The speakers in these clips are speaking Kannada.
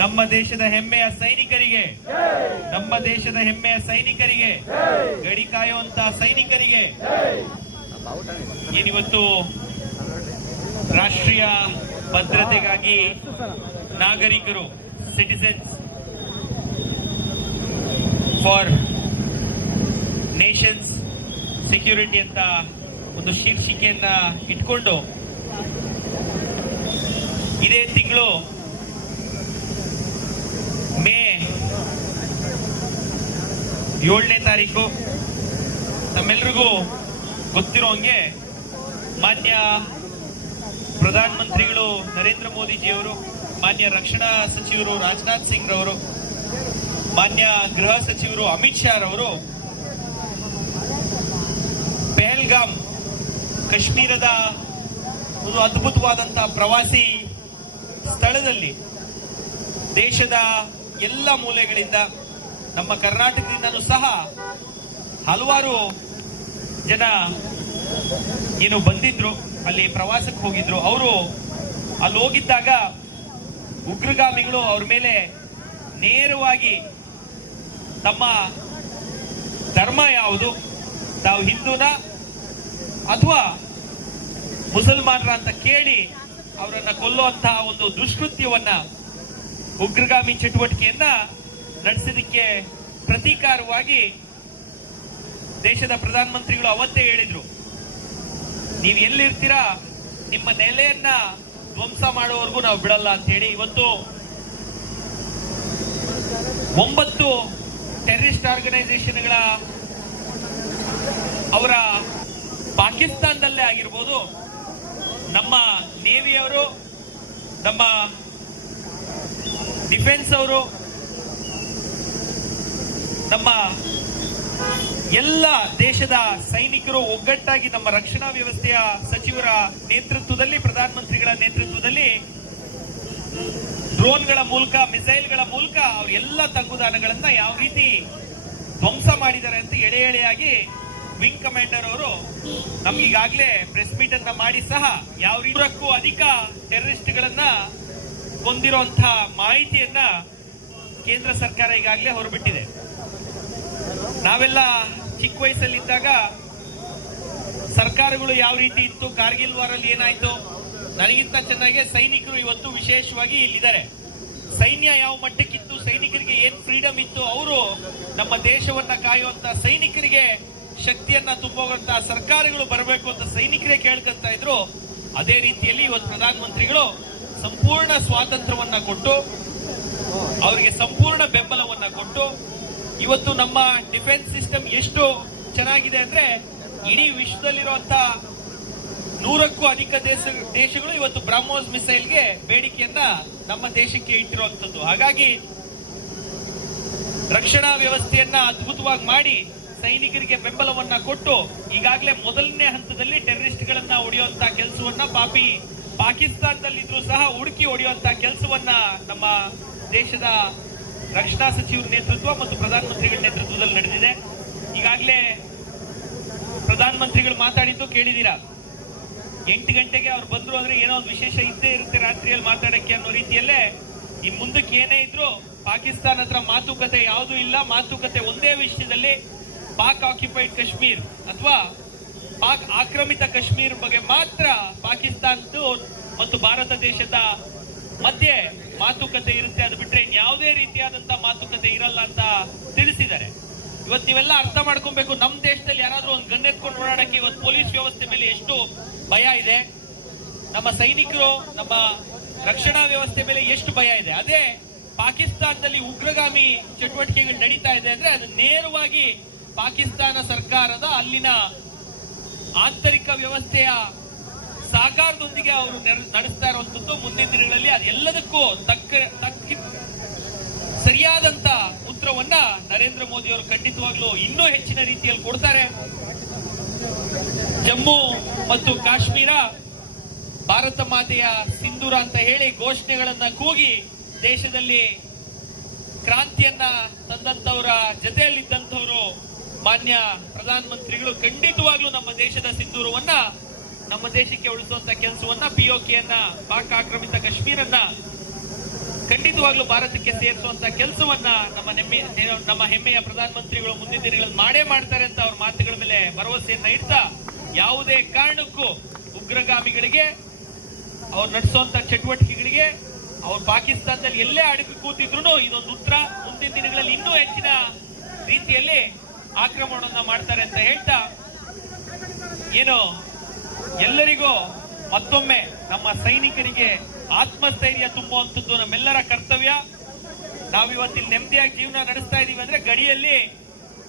ನಮ್ಮ ದೇಶದ ಹೆಮ್ಮೆಯ ಸೈನಿಕರಿಗೆ, ನಮ್ಮ ದೇಶದ ಹೆಮ್ಮೆಯ ಸೈನಿಕರಿಗೆ, ಗಡಿ ಕಾಯುವಂತ ಸೈನಿಕರಿಗೆ ಏನಿವತ್ತು ರಾಷ್ಟ್ರೀಯ ಭದ್ರತೆಗಾಗಿ ನಾಗರಿಕರು, ಸಿಟಿಸನ್ಸ್ ಫಾರ್ ನೇಷನ್ಸ್ ಸೆಕ್ಯೂರಿಟಿ ಅಂತ ಒಂದು ಶೀರ್ಷಿಕೆಯನ್ನ ಇಟ್ಕೊಂಡು ಇದೇ ತಿಂಗಳು ಮೇ 7ನೇ ತಾರೀಕು ನಮ್ಮೆಲ್ಲರಿಗೂ ಗೊತ್ತಿರೋ ಹಂಗೆ ಮಾನ್ಯ ಪ್ರಧಾನಮಂತ್ರಿಗಳು ನರೇಂದ್ರ ಮೋದಿಜಿಯವರು, ಮಾನ್ಯ ರಕ್ಷಣಾ ಸಚಿವರು ರಾಜನಾಥ್ ಸಿಂಗ್ ರವರು, ಮಾನ್ಯ ಗೃಹ ಸಚಿವರು ಅಮಿತ್ ಶಾ ರವರು ಪಹಲ್ಗಾಮ್ ಕಾಶ್ಮೀರದ ಒಂದು ಅದ್ಭುತವಾದಂತಹ ಪ್ರವಾಸಿ ಸ್ಥಳದಲ್ಲಿ ದೇಶದ ಎಲ್ಲ ಮೂಲೆಗಳಿಂದ, ನಮ್ಮ ಕರ್ನಾಟಕದಿಂದನೂ ಸಹ ಹಲವಾರು ಜನ ಏನು ಬಂದಿದ್ರು, ಅಲ್ಲಿ ಪ್ರವಾಸಕ್ಕೆ ಹೋಗಿದ್ರು. ಅವರು ಅಲ್ಲಿ ಹೋಗಿದ್ದಾಗ ಉಗ್ರಗಾಮಿಗಳು ಅವ್ರ ಮೇಲೆ ನೇರವಾಗಿ ತಮ್ಮ ಧರ್ಮ ಯಾವುದು, ತಾವು ಹಿಂದೂನ ಅಥವಾ ಮುಸಲ್ಮಾನರ ಅಂತ ಕೇಳಿ ಅವರನ್ನ ಕೊಲ್ಲುವಂತಹ ಒಂದು ದುಷ್ಕೃತ್ಯವನ್ನ, ಉಗ್ರಗಾಮಿ ಚಟುವಟಿಕೆಯನ್ನ ನಡೆಸಿದಕ್ಕೆ ಪ್ರತೀಕಾರವಾಗಿ ದೇಶದ ಪ್ರಧಾನಮಂತ್ರಿಗಳು ಅವತ್ತೇ ಹೇಳಿದ್ರು, ನೀವು ಎಲ್ಲಿರ್ತೀರಾ ನಿಮ್ಮ ನೆಲೆಯನ್ನ ಧ್ವಂಸ ಮಾಡುವವರೆಗೂ ನಾವು ಬಿಡಲ್ಲ ಅಂತ ಹೇಳಿ. ಇವತ್ತು 9 ಟೆರರಿಸ್ಟ್ ಆರ್ಗನೈಸೇಷನ್ಗಳ ಅವರ ಪಾಕಿಸ್ತಾನದಲ್ಲೇ ಆಗಿರ್ಬೋದು, ನಮ್ಮ ನೇವಿಯವರು, ನಮ್ಮ ಡಿಫೆನ್ಸ್ ಅವರು, ನಮ್ಮ ಎಲ್ಲ ದೇಶದ ಸೈನಿಕರು ಒಗ್ಗಟ್ಟಾಗಿ ನಮ್ಮ ರಕ್ಷಣಾ ವ್ಯವಸ್ಥೆಯ ಸಚಿವರ ನೇತೃತ್ವದಲ್ಲಿ, ಪ್ರಧಾನಮಂತ್ರಿಗಳ ನೇತೃತ್ವದಲ್ಲಿ ಡ್ರೋನ್ಗಳ ಮೂಲಕ, ಮಿಸೈಲ್ಗಳ ಮೂಲಕ ಅವ್ರ ಎಲ್ಲ ತಂಗುದಾಣಗಳನ್ನ ಯಾವ ರೀತಿ ಧ್ವಂಸ ಮಾಡಿದ್ದಾರೆ ಅಂತ ಎಳೆ ಎಳೆಯಾಗಿ ವಿಂಗ್ ಕಮಾಂಡರ್ ಅವರು ನಮ್ಗೀಗಾಗಲೇ ಪ್ರೆಸ್ ಮೀಟ್ ಅನ್ನ ಮಾಡಿ ಸಹ ಯಾವ 100ಕ್ಕೂ ಅಧಿಕ ಟೆರರಿಸ್ಟ್ಗಳನ್ನ ಕೊಂದಿರುವಂತಹ ಮಾಹಿತಿಯನ್ನ ಕೇಂದ್ರ ಸರ್ಕಾರ ಈಗಾಗಲೇ ಹೊರಬಿಟ್ಟಿದೆ. ನಾವೆಲ್ಲ ಚಿಕ್ಕ ವಯಸ್ಸಲ್ಲಿದ್ದಾಗ ಸರ್ಕಾರಗಳು ಯಾವ ರೀತಿ ಇತ್ತು, ಕಾರ್ಗಿಲ್ ವಾರಲ್ಲಿ ಏನಾಯ್ತು, ನನಗಿಂತ ಚೆನ್ನಾಗಿ ಸೈನಿಕರು ಇವತ್ತು ವಿಶೇಷವಾಗಿ ಇಲ್ಲಿದ್ದಾರೆ. ಸೈನ್ಯ ಯಾವ ಮಟ್ಟಕ್ಕಿತ್ತು, ಸೈನಿಕರಿಗೆ ಏನ್ ಫ್ರೀಡಮ್ ಇತ್ತು, ಅವರು ನಮ್ಮ ದೇಶವನ್ನ ಕಾಯುವಂತ ಸೈನಿಕರಿಗೆ ಶಕ್ತಿಯನ್ನ ತುಂಬುವಂತಹ ಸರ್ಕಾರಗಳು ಬರಬೇಕು ಅಂತ ಸೈನಿಕರೇ ಕೇಳ್ಕೊಂತ ಇದ್ರು. ಅದೇ ರೀತಿಯಲ್ಲಿ ಇವತ್ತು ಪ್ರಧಾನಮಂತ್ರಿಗಳು ಸಂಪೂರ್ಣ ಸ್ವಾತಂತ್ರ್ಯವನ್ನ ಕೊಟ್ಟು, ಅವರಿಗೆ ಸಂಪೂರ್ಣ ಬೆಂಬಲವನ್ನ ಕೊಟ್ಟು, ಇವತ್ತು ನಮ್ಮ ಡಿಫೆನ್ಸ್ ಸಿಸ್ಟಮ್ ಎಷ್ಟು ಚೆನ್ನಾಗಿದೆ ಅಂದ್ರೆ ಇಡೀ ವಿಶ್ವದಲ್ಲಿರುವಂತಹ 100ಕ್ಕೂ ಅಧಿಕ ದೇಶಗಳು ಇವತ್ತು ಬ್ರಹ್ಮೋಸ್ ಮಿಸೈಲ್ಗೆ ಬೇಡಿಕೆಯನ್ನ ನಮ್ಮ ದೇಶಕ್ಕೆ ಇಟ್ಟಿರುವಂತದ್ದು. ಹಾಗಾಗಿ ರಕ್ಷಣಾ ವ್ಯವಸ್ಥೆಯನ್ನ ಅದ್ಭುತವಾಗಿ ಮಾಡಿ ಸೈನಿಕರಿಗೆ ಬೆಂಬಲವನ್ನ ಕೊಟ್ಟು ಈಗಾಗಲೇ ಮೊದಲನೇ ಹಂತದಲ್ಲಿ ಟೆರರಿಸ್ಟ್ಗಳನ್ನ ಹೊಡೆಯುವಂತಹ ಕೆಲಸವನ್ನ ಪಾಕಿಸ್ತಾನದಲ್ಲಿದ್ರು ಸಹ ಹುಡುಕಿ ಹೊಡೆಯುವಂತಹ ಕೆಲಸವನ್ನ ನಮ್ಮ ದೇಶದ ರಕ್ಷಣಾ ಸಚಿವರ ನೇತೃತ್ವ ಮತ್ತು ಪ್ರಧಾನಮಂತ್ರಿಗಳ ನೇತೃತ್ವದಲ್ಲಿ ನಡೆದಿದೆ. ಈಗಾಗಲೇ ಪ್ರಧಾನಮಂತ್ರಿಗಳು ಮಾತಾಡಿದ್ದು ಕೇಳಿದೀರಾ. 8 ಗಂಟೆಗೆ ಅವ್ರು ಬಂದ್ರು ಅಂದ್ರೆ ಏನೋ ಒಂದು ವಿಶೇಷ ಇದ್ದೇ ಇರುತ್ತೆ ರಾತ್ರಿಯಲ್ಲಿ ಮಾತಾಡಕ್ಕೆ ಅನ್ನೋ ರೀತಿಯಲ್ಲೇ ಇನ್ ಮುಂದಕ್ಕೆ ಏನೇ ಇದ್ರು ಪಾಕಿಸ್ತಾನ ಹತ್ರ ಮಾತುಕತೆ ಯಾವುದೂ ಇಲ್ಲ. ಮಾತುಕತೆ ಒಂದೇ ವಿಷಯದಲ್ಲಿ, ಪಾಕ್ ಆಕ್ಯುಪೈಡ್ ಕಾಶ್ಮೀರ್ ಅಥವಾ ಪಾಕ್ ಆಕ್ರಮಿತ ಕಾಶ್ಮೀರ್ ಬಗ್ಗೆ ಮಾತ್ರ ಪಾಕಿಸ್ತಾನದ್ದು ಮತ್ತು ಭಾರತ ದೇಶದ ಮಧ್ಯೆ ಮಾತುಕತೆ ಇರುತ್ತೆ. ಅದು ಬಿಟ್ರೆ ಯಾವುದೇ ರೀತಿಯಾದಂತಹ ಮಾತುಕತೆ ಇರಲ್ಲ ಅಂತ ತಿಳಿಸಿದ್ದಾರೆ. ಇವತ್ತು ನೀವೆಲ್ಲ ಅರ್ಥ ಮಾಡ್ಕೊಬೇಕು, ನಮ್ಮ ದೇಶದಲ್ಲಿ ಯಾರಾದ್ರೂ ಒಂದು ಗನ್ನೆತ್ಕೊಂಡು ಓಡಾಡಕ್ಕೆ ಇವತ್ತು ಪೊಲೀಸ್ ವ್ಯವಸ್ಥೆ ಮೇಲೆ ಎಷ್ಟು ಭಯ ಇದೆ, ನಮ್ಮ ಸೈನಿಕರು, ನಮ್ಮ ರಕ್ಷಣಾ ವ್ಯವಸ್ಥೆ ಮೇಲೆ ಎಷ್ಟು ಭಯ ಇದೆ. ಅದೇ ಪಾಕಿಸ್ತಾನದಲ್ಲಿ ಉಗ್ರಗಾಮಿ ಚಟುವಟಿಕೆಗಳು ನಡೀತಾ ಇದೆ ಅಂದ್ರೆ ಅದು ನೇರವಾಗಿ ಪಾಕಿಸ್ತಾನ ಸರ್ಕಾರದ ಅಲ್ಲಿನ ಆಂತರಿಕ ವ್ಯವಸ್ಥೆಯ ಸಹಕಾರದೊಂದಿಗೆ ಅವರು ನಡೆಸ್ತಾ ಇರುವಂತದ್ದು. ಮುಂದಿನ ದಿನಗಳಲ್ಲಿ ಅದೆಲ್ಲದಕ್ಕೂ ಸರಿಯಾದಂತ ಉತ್ತರವನ್ನ ನರೇಂದ್ರ ಮೋದಿ ಅವರು ಖಂಡಿತವಾಗ್ಲೂ ಇನ್ನೂ ಹೆಚ್ಚಿನ ರೀತಿಯಲ್ಲಿ ಕೊಡ್ತಾರೆ. ಜಮ್ಮು ಮತ್ತು ಕಾಶ್ಮೀರ ಭಾರತ ಮಾತೆಯ ಸಿಂಧೂರ ಅಂತ ಹೇಳಿ ಘೋಷಣೆಗಳನ್ನ ಕೂಗಿ ದೇಶದಲ್ಲಿ ಕ್ರಾಂತಿಯನ್ನ ತಂದಂತವರ ಜೊತೆಯಲ್ಲಿದ್ದಂಥವರು ಮಾನ್ಯ ಪ್ರಧಾನಮಂತ್ರಿಗಳು ಖಂಡಿತವಾಗ್ಲೂ ನಮ್ಮ ದೇಶದ ಸಿಂಧೂರವನ್ನ ನಮ್ಮ ದೇಶಕ್ಕೆ ಉಳಿಸುವಂತ ಕೆಲಸವನ್ನ, ಪಿಒಕೆಯನ್ನ, ಪಾಕ್ ಆಕ್ರಮಿತ ಕಾಶ್ಮೀರನ್ನ ಖಂಡಿತವಾಗ್ಲೂ ಭಾರತಕ್ಕೆ ಸೇರಿಸುವಂತ ಕೆಲಸವನ್ನ ನಮ್ಮ ಹೆಮ್ಮೆಯ ಪ್ರಧಾನಮಂತ್ರಿಗಳು ಮುಂದಿನ ದಿನಗಳಲ್ಲಿ ಮಾಡೇ ಮಾಡ್ತಾರೆ ಅಂತ ಅವ್ರ ಮಾತುಗಳ ಮೇಲೆ ಭರವಸೆಯನ್ನ ಇಡ್ತಾ, ಯಾವುದೇ ಕಾರಣಕ್ಕೂ ಉಗ್ರಗಾಮಿಗಳಿಗೆ ಅವ್ರು ನಡೆಸುವಂತ ಚಟುವಟಿಕೆಗಳಿಗೆ ಅವ್ರು ಪಾಕಿಸ್ತಾನದಲ್ಲಿ ಎಲ್ಲೇ ಅಡಗಿ ಕೂತಿದ್ರು ಇದೊಂದು ಉತ್ತರ ಮುಂದಿನ ದಿನಗಳಲ್ಲಿ ಇನ್ನೂ ಹೆಚ್ಚಿನ ರೀತಿಯಲ್ಲಿ ಆಕ್ರಮಣವನ್ನ ಮಾಡ್ತಾರೆ ಅಂತ ಹೇಳ್ತಾ, ಏನು ಎಲ್ಲರಿಗೂ ಮತ್ತೊಮ್ಮೆ ನಮ್ಮ ಸೈನಿಕರಿಗೆ ಆತ್ಮಸ್ಥೈರ್ಯ ತುಂಬುವಂಥದ್ದು ನಮ್ಮೆಲ್ಲರ ಕರ್ತವ್ಯ. ನಾವಿವತ್ತಿಲ್ಲಿ ನೆಮ್ಮದಿಯಾಗಿ ಜೀವನ ನಡೆಸ್ತಾ ಇದೀವಿ ಅಂದ್ರೆ ಗಡಿಯಲ್ಲಿ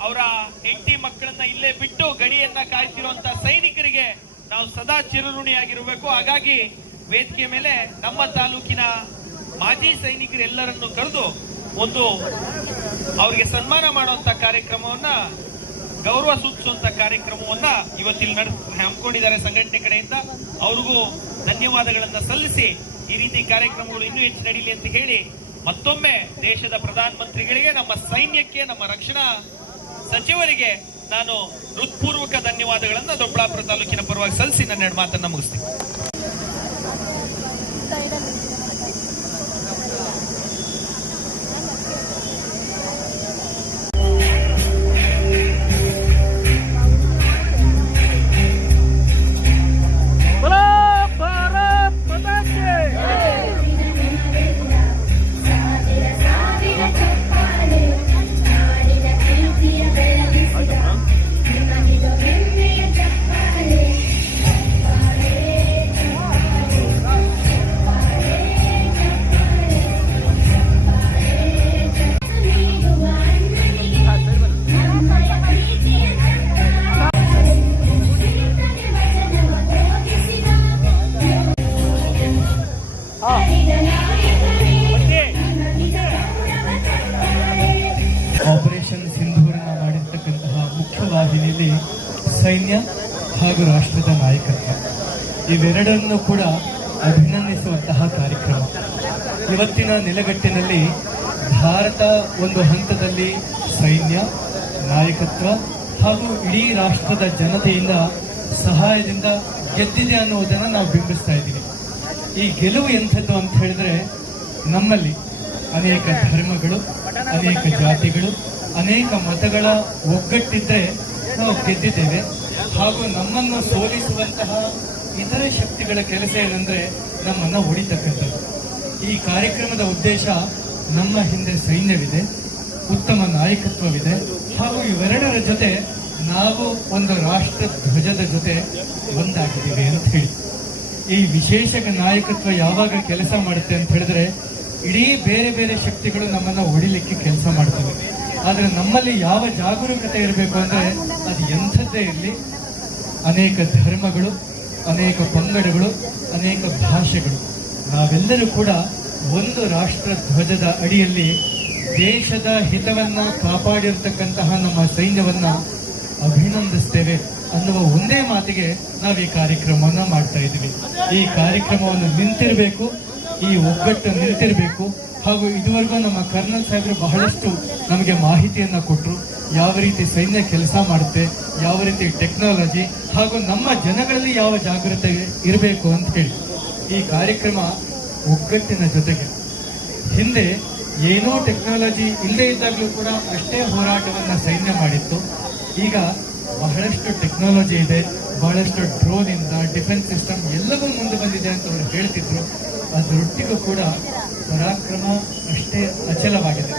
ಅವರ ಹೆಂಡತಿ ಮಕ್ಕಳನ್ನ ಇಲ್ಲೇ ಬಿಟ್ಟು ಗಡಿಯನ್ನ ಕಾಯ್ತಿರುವಂತಹ ಸೈನಿಕರಿಗೆ ನಾವು ಸದಾ ಚಿರಋಣಿಯಾಗಿರಬೇಕು. ಹಾಗಾಗಿ ವೇದಿಕೆ ಮೇಲೆ ನಮ್ಮ ತಾಲೂಕಿನ ಮಾಜಿ ಸೈನಿಕರೆಲ್ಲರನ್ನು ಕರೆದು ಒಂದು ಅವರಿಗೆ ಸನ್ಮಾನ ಮಾಡುವಂತ ಕಾರ್ಯಕ್ರಮವನ್ನ, ಗೌರವ ಸೂಚಿಸುವಂತ ಕಾರ್ಯಕ್ರಮವನ್ನ ಇವತ್ತಿಲ್ಲಿ ಹಮ್ಮಿಕೊಂಡಿದ್ದಾರೆ ಸಂಘಟನೆ ಕಡೆಯಿಂದ. ಅವ್ರಿಗೂ ಧನ್ಯವಾದಗಳನ್ನ ಸಲ್ಲಿಸಿ ಈ ರೀತಿ ಕಾರ್ಯಕ್ರಮಗಳು ಇನ್ನೂ ಹೆಚ್ಚು ನಡೀಲಿ ಅಂತ ಹೇಳಿ ಮತ್ತೊಮ್ಮೆ ದೇಶದ ಪ್ರಧಾನಮಂತ್ರಿಗಳಿಗೆ, ನಮ್ಮ ಸೈನ್ಯಕ್ಕೆ, ನಮ್ಮ ರಕ್ಷಣಾ ಸಚಿವರಿಗೆ ನಾನು ಹೃತ್ಪೂರ್ವಕ ಧನ್ಯವಾದಗಳನ್ನ ದೊಡ್ಡಬಳ್ಳಾಪುರ ತಾಲೂಕಿನ ಪರವಾಗಿ ಸಲ್ಲಿಸಿ ನನ್ನ ಎರಡು ಮಾತನ್ನ ಮುಗಿಸ್ತೀನಿ. ಆಪರೇಷನ್ ಸಿಂಧೂರನ್ನ ಮಾಡಿರ್ತಕ್ಕಂತಹ ಮುಖ್ಯವಾಹಿನಿಯಲ್ಲಿ ಸೈನ್ಯ ಹಾಗೂ ರಾಷ್ಟ್ರದ ನಾಯಕತ್ವ ಇವೆರಡನ್ನು ಕೂಡ ಅಭಿನಂದಿಸುವಂತಹ ಕಾರ್ಯಕ್ರಮ. ಇವತ್ತಿನ ನೆಲೆಗಟ್ಟಿನಲ್ಲಿ ಭಾರತ ಒಂದು ಹಂತದಲ್ಲಿ ಸೈನ್ಯ, ನಾಯಕತ್ವ ಹಾಗೂ ಇಡೀ ರಾಷ್ಟ್ರದ ಜನತೆಯಿಂದ ಸಹಾಯದಿಂದ ಗೆದ್ದಿದೆ ಅನ್ನುವುದನ್ನು ನಾವು ಬಿಂಬಿಸ್ತಾ ಇದ್ದೀವಿ. ಈ ಗೆಲುವು ಎಂಥದ್ದು ಅಂತ ಹೇಳಿದ್ರೆ, ನಮ್ಮಲ್ಲಿ ಅನೇಕ ಧರ್ಮಗಳು, ಅನೇಕ ಜಾತಿಗಳು, ಅನೇಕ ಮತಗಳ ಒಗ್ಗಟ್ಟಿದ್ರೆ ನಾವು ಗೆದ್ದಿದ್ದೇವೆ. ಹಾಗೂ ನಮ್ಮನ್ನು ಸೋಲಿಸುವಂತಹ ಇತರೆ ಶಕ್ತಿಗಳ ಕೆಲಸ ಏನಂದ್ರೆ ನಮ್ಮನ್ನು ಹೊಡಿತಕ್ಕಂಥದ್ದು. ಈ ಕಾರ್ಯಕ್ರಮದ ಉದ್ದೇಶ, ನಮ್ಮ ಹಿಂದೆ ಸೈನ್ಯವಿದೆ, ಉತ್ತಮ ನಾಯಕತ್ವವಿದೆ, ಹಾಗೂ ಇವೆರಡರ ಜೊತೆ ನಾವು ಒಂದು ರಾಷ್ಟ್ರ ಧ್ವಜದ ಜೊತೆ ಒಂದಾಗಿದ್ದೀವಿ ಅಂತ ಹೇಳಿ. ಈ ವಿಶೇಷ ನಾಯಕತ್ವ ಯಾವಾಗ ಕೆಲಸ ಮಾಡುತ್ತೆ ಅಂತ ಹೇಳಿದ್ರೆ, ಇಡೀ ಬೇರೆ ಬೇರೆ ಶಕ್ತಿಗಳು ನಮ್ಮನ್ನ ಹೊಡಿಲಿಕ್ಕೆ ಕೆಲಸ ಮಾಡ್ತವೆ. ಆದ್ರೆ ನಮ್ಮಲ್ಲಿ ಯಾವ ಜಾಗರೂಕತೆ ಇರಬೇಕು ಅಂದ್ರೆ, ಅದು ಎಂಥದ್ದೇ ಇರಲಿ, ಅನೇಕ ಧರ್ಮಗಳು, ಅನೇಕ ಪಂಗಡಗಳು, ಅನೇಕ ಭಾಷೆಗಳು, ನಾವೆಲ್ಲರೂ ಕೂಡ ಒಂದು ರಾಷ್ಟ್ರ ಧ್ವಜದ ಅಡಿಯಲ್ಲಿ ದೇಶದ ಹಿತವನ್ನ ಕಾಪಾಡಿರ್ತಕ್ಕಂತಹ ನಮ್ಮ ಸೈನ್ಯವನ್ನ ಅಭಿನಂದಿಸ್ತೇವೆ ಅನ್ನುವ ಒಂದೇ ಮಾತಿಗೆ ನಾವು ಈ ಕಾರ್ಯಕ್ರಮವನ್ನ ಮಾಡ್ತಾ ಇದ್ದೀವಿ. ಈ ಕಾರ್ಯಕ್ರಮವನ್ನು ನಿಂತಿರಬೇಕು, ಈ ಒಗ್ಗಟ್ಟು ನಿಂತಿರಬೇಕು. ಹಾಗೂ ಇದುವರೆಗೂ ನಮ್ಮ ಕರ್ನಲ್ ಸಾಹೇಬರು ಬಹಳಷ್ಟು ನಮಗೆ ಮಾಹಿತಿಯನ್ನ ಕೊಟ್ಟರು, ಯಾವ ರೀತಿ ಸೈನ್ಯ ಕೆಲಸ ಮಾಡುತ್ತೆ, ಯಾವ ರೀತಿ ಟೆಕ್ನಾಲಜಿ ಹಾಗೂ ನಮ್ಮ ಜನಗಳಲ್ಲಿ ಯಾವ ಜಾಗೃತಿ ಇರಬೇಕು ಅಂತ ಹೇಳಿ. ಈ ಕಾರ್ಯಕ್ರಮ ಒಗ್ಗಟ್ಟಿನ ಜೊತೆಗೆ, ಹಿಂದೆ ಏನೋ ಟೆಕ್ನಾಲಜಿ ಇಲ್ಲದೇ ಇದ್ದಾಗಲೂ ಕೂಡ ಅಷ್ಟೇ ಹೋರಾಟವನ್ನ ಸೈನ್ಯ ಮಾಡಿತ್ತು. ಈಗ ಬಹಳಷ್ಟು ಟೆಕ್ನಾಲಜಿ ಇದೆ, ಬಹಳಷ್ಟು ಡ್ರೋನ್ ಇಂದ ಡಿಫೆನ್ಸ್ ಸಿಸ್ಟಮ್ ಎಲ್ಲವೂ ಮುಂದೆ ಬಂದಿದೆ ಅಂತ ಅವರು ಹೇಳ್ತಿದ್ರು. ಅದರೊಟ್ಟಿಗೂ ಕೂಡ ಪರಾಕ್ರಮ ಅಷ್ಟೇ ಅಚಲವಾಗಿದೆ.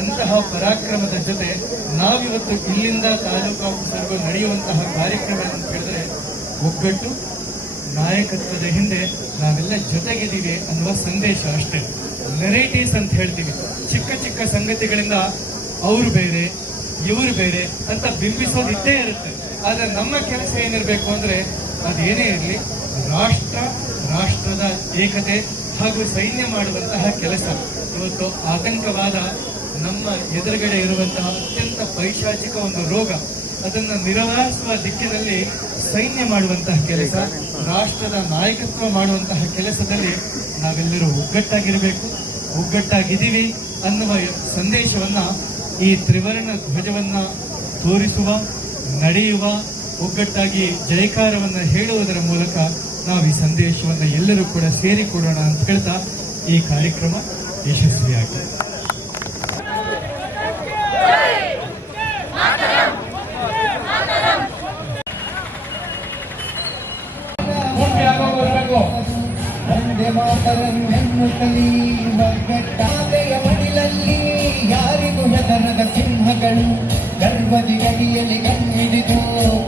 ಅಂತಹ ಪರಾಕ್ರಮದ ಜೊತೆ ನಾವಿವತ್ತು ಇಲ್ಲಿಂದ ತಾಲೂಕು ಆಫೀಸರ್ಗೂ ನಡೆಯುವಂತಹ ಕಾರ್ಯಕ್ರಮ ಅಂತ ಹೇಳಿದ್ರೆ, ಒಗ್ಗಟ್ಟು, ನಾಯಕತ್ವದ ಹಿಂದೆ ನಾವೆಲ್ಲ ಜೊತೆಗಿದ್ದೀವಿ ಅನ್ನುವ ಸಂದೇಶ ಅಷ್ಟೇ. ನೆರೇಟಿವ್ಸ್ ಅಂತ ಹೇಳ್ತೀವಿ, ಚಿಕ್ಕ ಚಿಕ್ಕ ಸಂಗತಿಗಳಿಂದ ಅವರು ಬೇರೆ ಇವರು ಬೇರೆ ಅಂತ ಬಿಂಬಿಸೋದು ಇದ್ದೇ ಇರುತ್ತೆ. ಆದ್ರೆ ನಮ್ಮ ಕೆಲಸ ಏನಿರಬೇಕು ಅಂದ್ರೆ, ಅದೇನೇ ಇರಲಿ, ರಾಷ್ಟ್ರದ ಏಕತೆ ಹಾಗೂ ಸೈನ್ಯ ಮಾಡುವಂತಹ ಕೆಲಸ. ಇವತ್ತು ಆತಂಕವಾದ ನಮ್ಮ ಎದುರುಗಡೆ ಇರುವಂತಹ ಅತ್ಯಂತ ಪೈಶಾಚಿಕ ಒಂದು ರೋಗ, ಅದನ್ನು ನಿವಾರಿಸುವ ದಿಕ್ಕಿನಲ್ಲಿ ಸೈನ್ಯ ಮಾಡುವಂತಹ ಕೆಲಸ, ರಾಷ್ಟ್ರದ ನಾಯಕತ್ವ ಮಾಡುವಂತಹ ಕೆಲಸದಲ್ಲಿ ನಾವೆಲ್ಲರೂ ಒಗ್ಗಟ್ಟಾಗಿರಬೇಕು, ಒಗ್ಗಟ್ಟಾಗಿದ್ದೀವಿ ಅನ್ನುವ ಸಂದೇಶವನ್ನ ಈ ತ್ರಿವರ್ಣ ಧ್ವಜವನ್ನ ತೋರಿಸುವ, ನಡೆಯುವ, ಒಗ್ಗಟ್ಟಾಗಿ ಜಯಕಾರವನ್ನ ಹೇಳುವುದರ ಮೂಲಕ ನಾವು ಈ ಸಂದೇಶವನ್ನ ಎಲ್ಲರೂ ಕೂಡ ಸೇರಿಕೊಡೋಣ ಅಂತ ಹೇಳ್ತಾ ಈ ಕಾರ್ಯಕ್ರಮ ಯಶಸ್ವಿಯಾಗಿ. ವಂದೇ ಮಾತರಂ ಎನ್ನುತ್ತಲೀ ಒಗ್ಗಟ್ಟಾದೆಯ ಮಡಿಲಲ್ಲಿ ಯಾರಿಗೂ ಹೆದರದ ಸಿಂಹಗಳು ಗರ್ಭದಿ ಗಡಿಯಲ್ಲಿ ಕಣ್ಣಿಡಿದು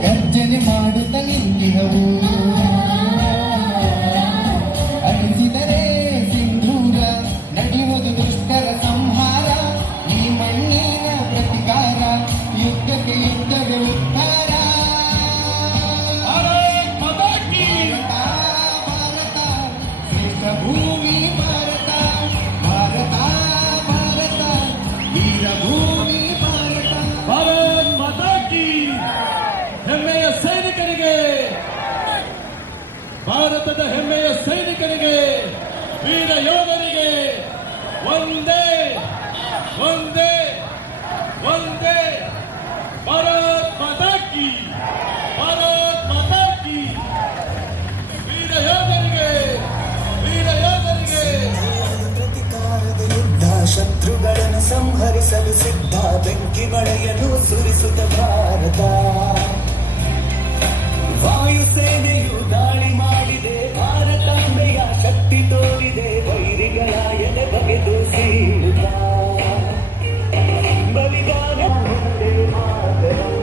ಗರ್ಜನೆ ಮಾಡುತ್ತ ನಿಂತಿಹವು. ಅಳಿಸಿದರೆ ಸಿಂಧೂರ ನಡೆಯುವುದು ದುಷ್ಟರ ಸಂಹಾರ. ಈ ಮಣ್ಣಿನ ಪ್ರತಿಕಾರ ಯುದ್ಧಕ್ಕೆ ಯುದ್ಧವೇ ಉದ್ಧಾರ. ಭೂಮಿ ಭಾರತ ಭಾರತ ಭಾರತ ವೀರಭೂಮಿ ಭಾರತ. ಭಾರತ್ ಮಾತಾ ಕಿ. ಹೆಮ್ಮೆಯ ಸೈನಿಕರಿಗೆ, ಭಾರತದ ಹೆಮ್ಮೆಯ ಸೈನಿಕರಿಗೆ, ವೀರ ಯೋಧರಿಗೆ ಒಂದೇ ಒಂದೇ ಒಂದೇ. ಭಾರತ್ ಮಾತಾ ಕಿ, ಭಾರತ್ ಮಾತಾ ಕಿ. ವೀರ ಯೋಧರಿಗೆ, ವೀರ ಯೋಧರಿಗೆ. ಪ್ರತಿಕಾರದ ಯುದ್ಧ, ಶತ್ರುಗಳನ್ನು ಸಂಹರಿಸಲು ಸಿದ್ಧ, ಬೆಂಕಿ ಮಳೆಯನ್ನು ಸುರಿಸುತ್ತ ಭಾರತ. ವಾಯುಸೇನೆಯು ದಾಳಿ ಮಾಡಿದೆ, ಭಾರತಾಂಬೆಯ ಶಕ್ತಿ ತೋರಿದೆ, ವೈರಿಗಳ ಎದೆ ಬಗೆದು ಸೀಳುತ್ತ ಬಲಿದಾನ. ವಂದೇ ಮಾತರಂ.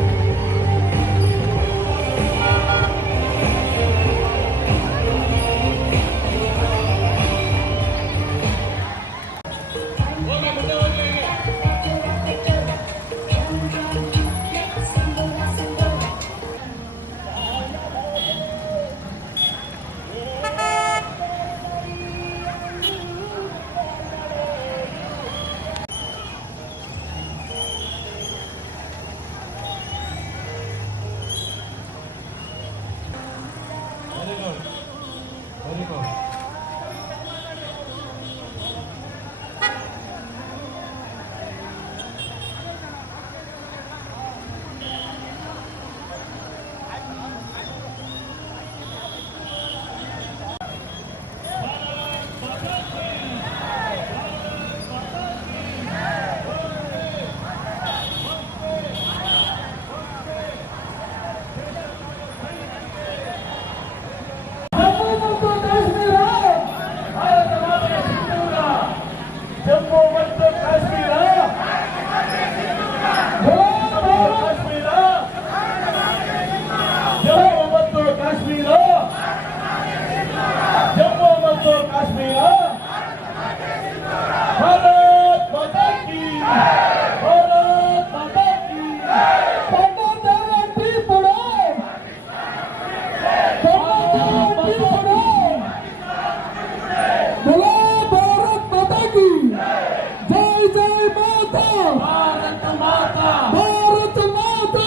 ಜಮ್ಮು ಮತ್ತು ಕಾಶ್ಮೀರ, ಜಮ್ಮು ಮತ್ತು ಕಾಶ್ಮೀರ, ಜಮ್ಮು ಮತ್ತು ಕಾಶ್ಮೀರ. ಭಾರತ್ ಮಾತಾ ಕಿ, ಭಾರತ್ ಮಾತಾ ಕಿ. ಭಾರತ ಮಾತಾ, ಭಾರತ ಮಾತಾ,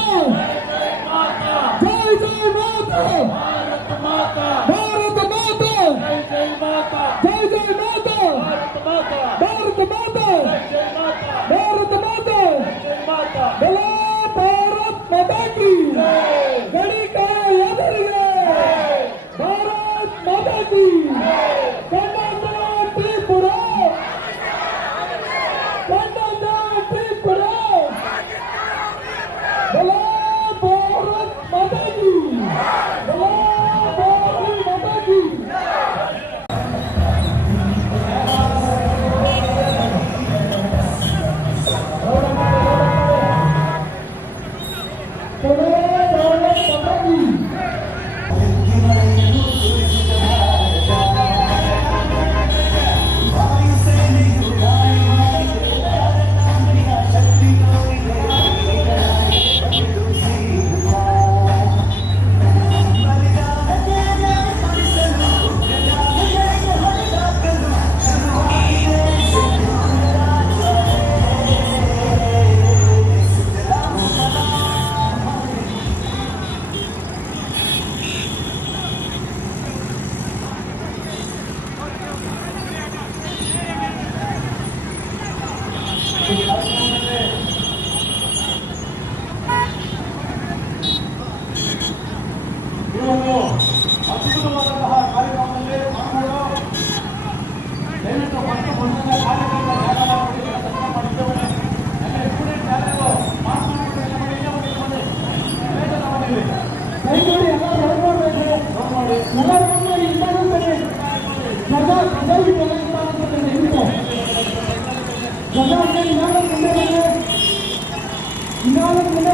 ಜೈ ಮಾತಾ, ಜೈ ಜೈ ಮಾತಾ, ಭಾರತ ಮಾತಾ, ಭಾರತ ಮಾತಾ, ಜೈ ಮಾತಾ, ಜೈ ಜೈ ಮಾತಾ, ಭಾರತ ಮಾತಾ, ಭಾರತ ಮಾತಾ, ಜೈ ಮಾತಾ, ಭಾರತ ಮಾತಾ. ಜೈ ಮಾತಾ. ಬಲೋ ಭಾರತ್ ಮಾತಾ ಕಿ. ಗಡಿಕಾಯ ಯೋಧರಿಗೆ ಭಾರತ್ ಮಾತಾ ಕಿ. ಕನ್ನಡ ತ್ರಿಪುರ, ಕನ್ನಡ ತ್ರಿಪುರ. ಮುಂದೆ